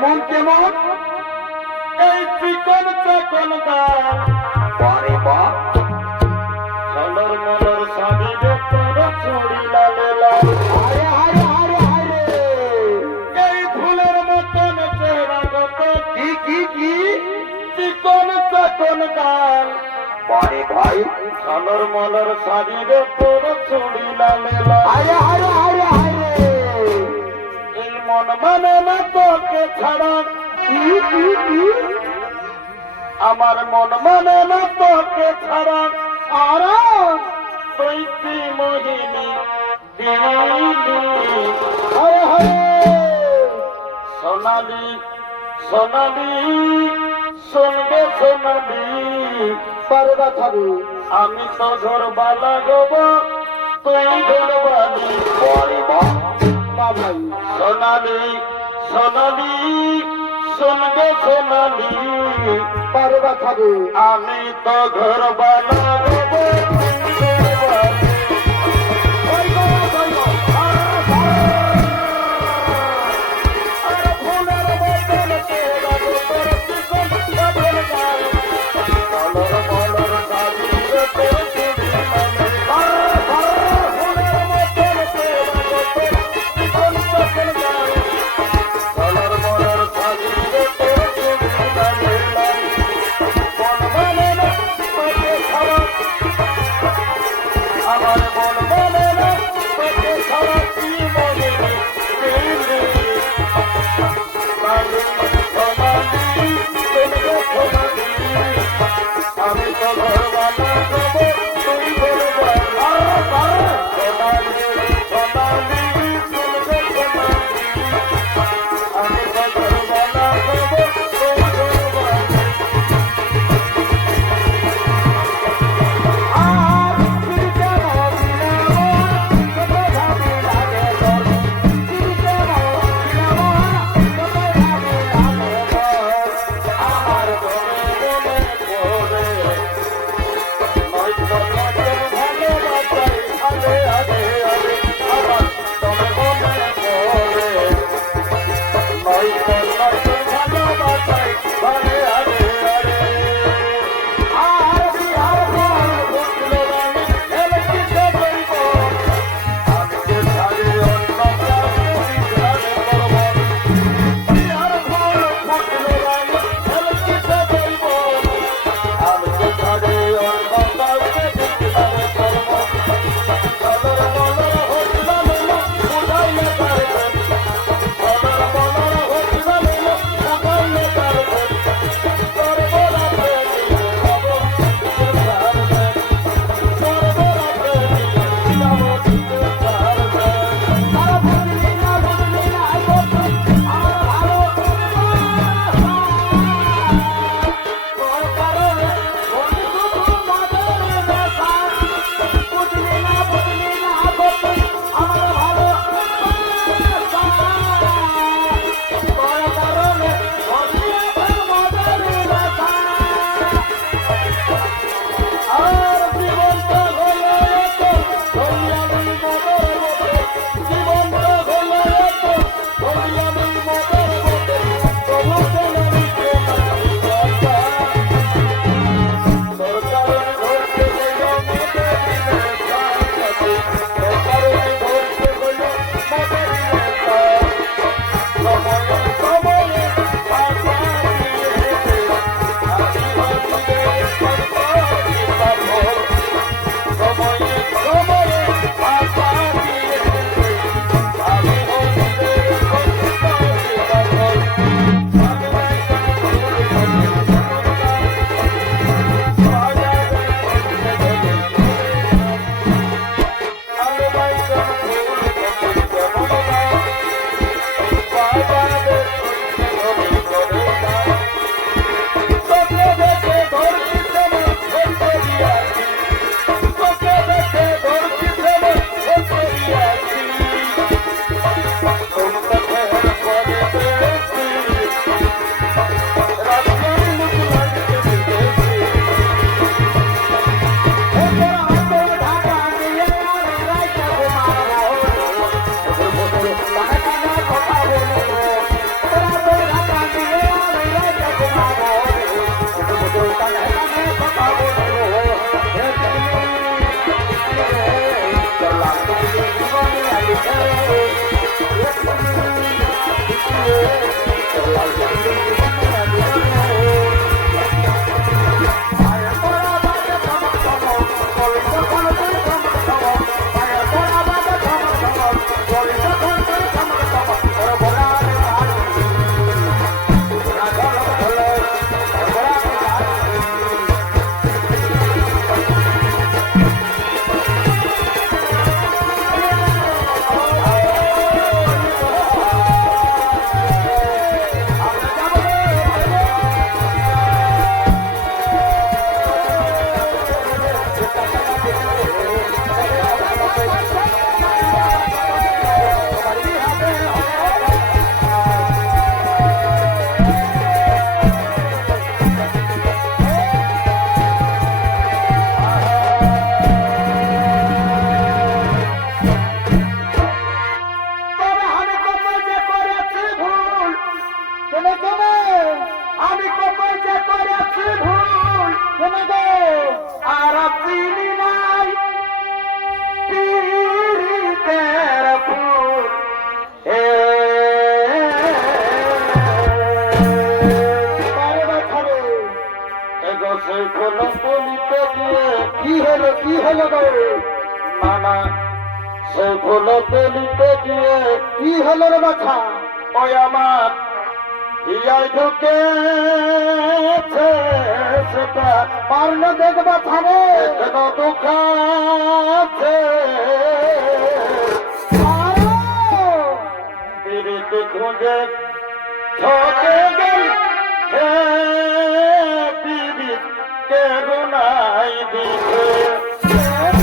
কেমন কেমন এই চিকন চাকন গান বারে বাপ ঝলর মলর শাড়ি রে তোর চুড়ি লালে লাল আরে আরে আরে আরে এই ফুলের মতন চেহারা কত কি কি কি চিকন চাকন গান বারে ভাই ঝলর মলর শাড়ি রে তোর চুড়ি লালে লাল আরে আরে আরে আরে এই মন মানে না তোকে ছাড়া কি কি কি আমার মন মানে না তোকে ছাড়া আরে তুই কি মোহিনী দিলি আরে আরে সোনালি সোনালি শুনবে সোনালি বারে বাথাবি আমি তো ঘর বালা গব তুই ঘর বালি বারে বাপ ভাই সোনালি সোনালি শুনবে সোনালি বারে বাথাবি আমি তো ঘর বালা গব তুই ঘর বালি ওই গো ওই গো আর ফুলের বদল চেহারা তোর চিকন চাকন গান মলর মলর শাড়ি রে তোর চুড়ি লালে ফুলের বদল চেহারা তোর চিকন চাকন গান মলর মলর শাড়ি রে তোর চুড়ি লালে লাল মন মানে না তোকে ছাড়া তবে আমি কতই যে করেছি ভুল, কেনে কেনে আমি কতই যে করেছি ভুল, কেনে গো আর চিনি নাই পীড়িতের ফুল। এ পারে বাছারে, এগো সেই ফুল তুলিতে গিয়ে কি হলো গো, নানা সেই ফুল তুলিতে গিয়ে কি হলো রে বাছা? ওই আমার হিয়ায় ঢুকেছে সেটা পারল দেখবা ছাড়ে, কেন দুঃখাছে পিড়িতে খুঁজে ঠকে গেল হে পিড়িত কে গুনাই দিছে।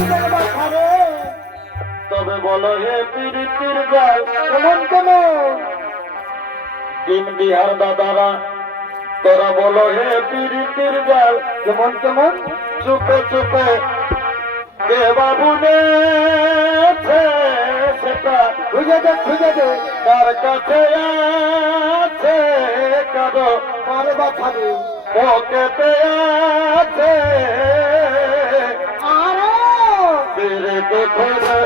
দেখবা ছাড়ে, তবে বলো হে পিড়িতির গাল কেমন কেমন দিন বিহার দাদারা তোরা বলো হে পিড়িতির গাল কেমন কেমন চুপে চুপে কে বাবু নেছে সেটা খুঁজে দে তার কাছে আছে কারো পারে বাছারে। পকেটে আছে আরে পিড়িতে খোঁজে